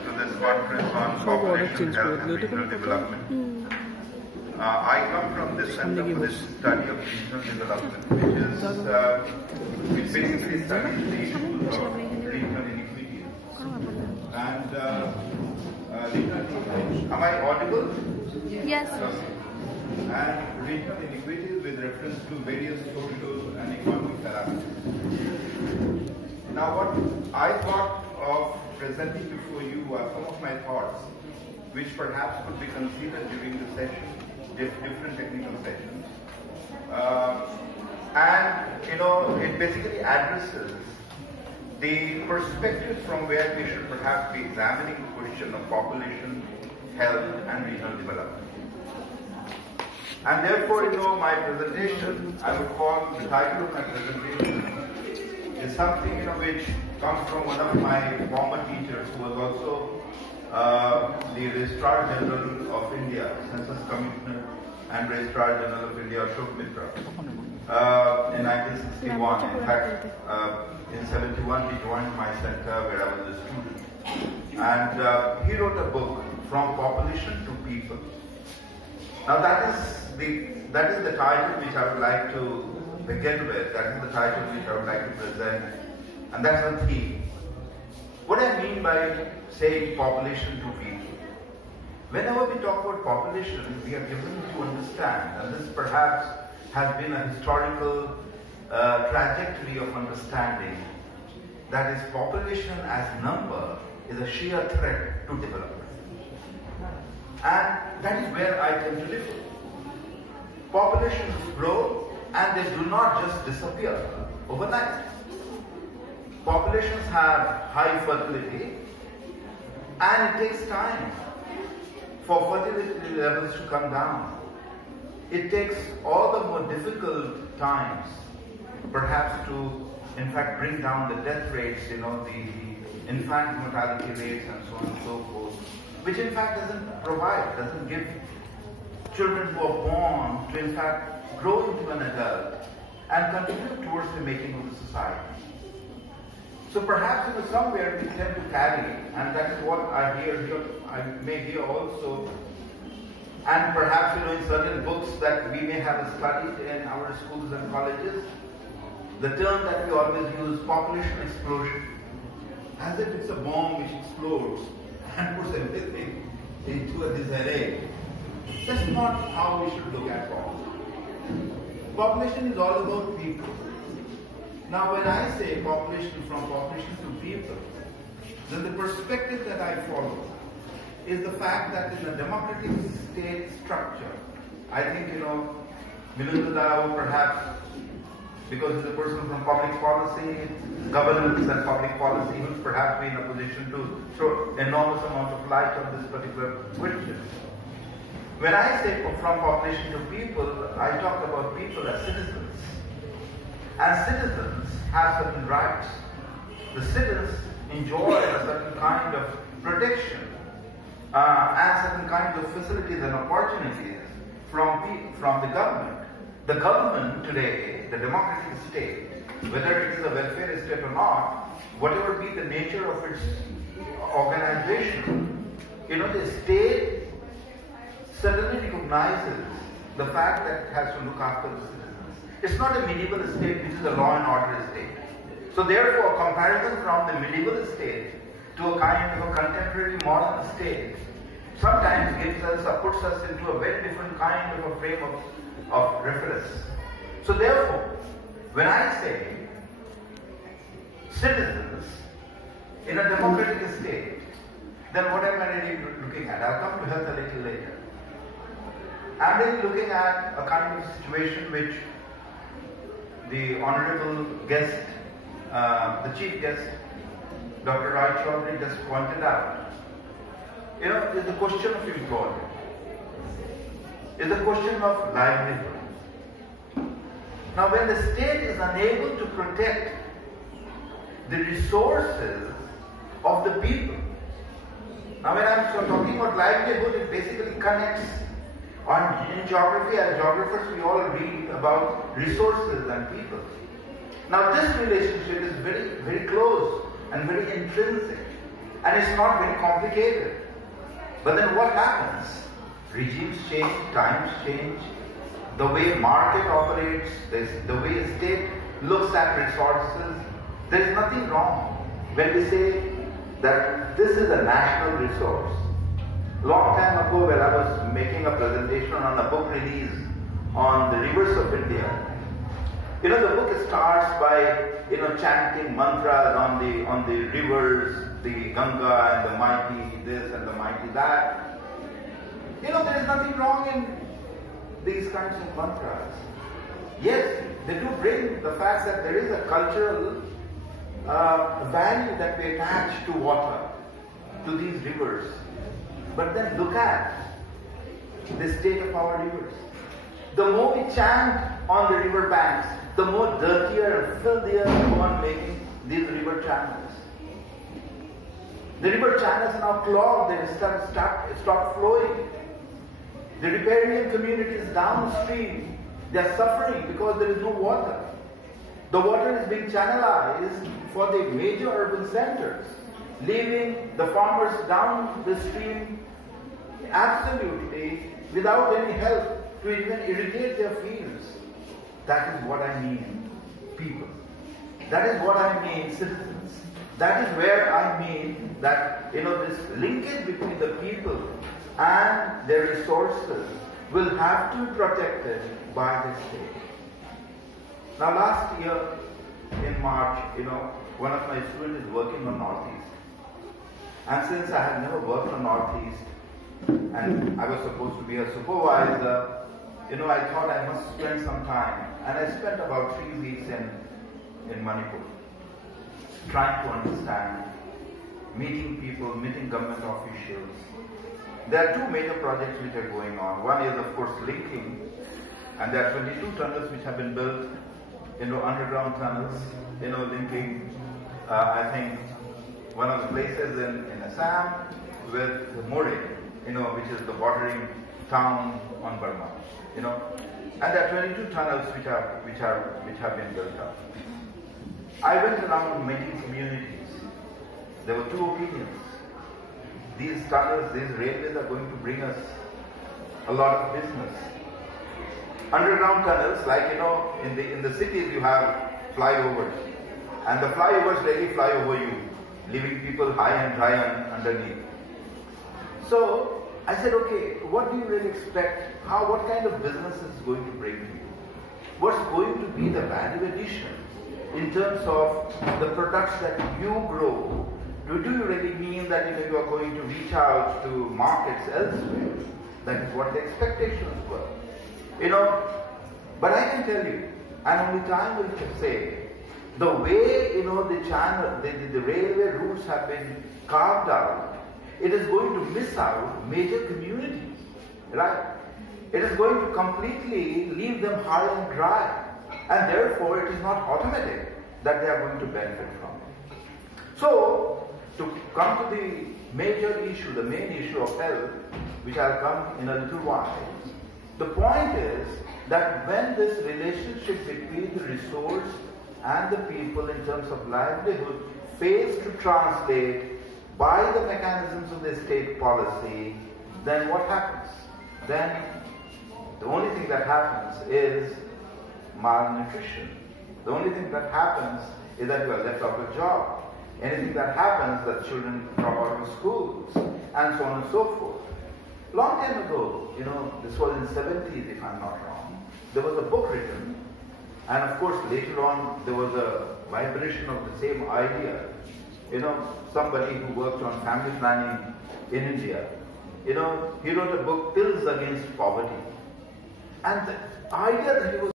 to this conference on population health and regional development. I come from the Center for the Study of Regional Development, which basically studies the issues of regional inequities. And am I audible? Yes. And regional inequities with reference to various social and economic parameters. Now, what I thought of presenting before you are some of my thoughts, which perhaps could be considered during the session, different technical sessions. And, it basically addresses the perspective from where we should perhaps be examining the question of population, health, and regional development. And therefore, my presentation, I would call the title of my presentation is something, which comes from one of my former teachers who was also the Registrar General of India, Census Commissioner and Registrar General of India, Ashok Mitra, in 1961. In fact, in 71 he joined my center where I was a student. And he wrote a book, From Population to People. Now that is the title which I would like to begin with. That is the title which I would like to present. And that's the theme. What I mean by saying population to people. Whenever we talk about population, we are given to understand, and this perhaps has been a historical trajectory of understanding, that is population as number is a sheer threat to development. And that is where I tend to live. Populations grow and they do not just disappear overnight. Populations have high fertility and it takes time for fertility levels to come down. It takes all the more difficult times perhaps to in fact bring down the death rates, the infant mortality rates and so on and so forth, which in fact doesn't give children who are born to in fact grow into an adult and contribute towards the making of the society. So perhaps somewhere we tend to carry, and that is what I may hear also, and perhaps in certain books that we may have studied in our schools and colleges, the term that we always use, population explosion, as if it's a bomb which explodes and puts everything into a disarray. That's not how we should look at population. Population is all about people. Now when I say population, from population to people, then the perspective that I follow is the fact that in a democratic state structure, I think, Milind Rao perhaps, because he's a person from public policy, governance and public policy, he will perhaps be in a position to throw enormous amount of light on this particular question. When I say from population to people, I talk about people as citizens. And citizens have certain rights. The citizens enjoy a certain kind of protection and certain kinds of facilities and opportunities from the government. The government today, the democratic state, whether it is a welfare state or not, whatever be the nature of its organization, the state certainly recognizes the fact that it has to look after the citizens. It's not a medieval state which is a law and order state. So therefore, a comparison from the medieval state to a kind of a contemporary modern state sometimes puts us into a very different kind of a frame of reference. So therefore, when I say citizens in a democratic state, then what am I really looking at? I'll come to health a little later. I'm really looking at a kind of situation which the honorable guest, the chief guest, Dr. Roy Chaudhary just pointed out. Is the question of employment. Is the question of livelihood. Now when the state is unable to protect the resources of the people, now when I'm talking about livelihood, it basically connects in geography, as geographers we all read about resources and people. Now this relationship is very, very close and very intrinsic. and it's not very complicated. But then what happens? Regimes change, times change, the way market operates, the way state looks at resources. There is nothing wrong when we say that this is a national resource. Long time ago, when I was making a presentation on a book release on the rivers of India, the book starts by chanting mantras on the rivers, the Ganga and the mighty this and the mighty that. There is nothing wrong in these kinds of mantras. Yes, they do bring the fact that there is a cultural value that we attach to water, to these rivers. But then look at the state of our rivers. The more we chant on the river banks, the more dirtier and filthier we go on making these river channels. The river channels are now clogged, they stop flowing. The riparian communities downstream, they are suffering because there is no water. The water is being channelized for the major urban centers, leaving the farmers down the stream absolutely without any help to even irrigate their fields. That is what I mean, people. That is what I mean, citizens. That is where I mean that, this linkage between the people and their resources will have to be protected by the state. Now last year in March, one of my students is working on Northeast. And since I had never worked on Northeast, and I was supposed to be a supervisor, I thought I must spend some time. And I spent about 3 weeks in Manipur, trying to understand, meeting people, meeting government officials. There are two major projects which are going on. One is, of course, linking, and there are 22 tunnels which have been built, underground tunnels, linking, I think, one of the places in Assam with Moreh, which is the bordering town on Burma, and there are 22 tunnels which have been built up. I went around meeting communities. There were two opinions. These tunnels, these railways are going to bring us a lot of business. Underground tunnels, like in the cities you have flyovers, and the flyovers really fly over you, leaving people high and dry underneath. So I said, okay, what do you really expect? What kind of business is going to bring to you? What's going to be the value addition in terms of the products that you grow? Do you really mean that you are going to reach out to markets elsewhere? That is what the expectations were. But I can tell you, and only time will say, the way the railway routes have been carved out, it is going to miss out major communities, right? It is going to completely leave them high and dry, and therefore it is not automatic that they are going to benefit from it. So, to come to the major issue, the main issue of health, which I'll come in a little while, the point is that when this relationship between the resource and the people in terms of livelihood fails to translate by the mechanisms of the state policy, then what happens? Then the only thing that happens is malnutrition. The only thing that happens is that you are left out of job. Anything that happens, that children drop out of schools, and so on and so forth. Long time ago, this was in the 70s if I'm not wrong, there was a book written, and of course later on there was a vibration of the same idea. Somebody who worked on family planning in India, he wrote a book, Pills Against Poverty. And the idea that he was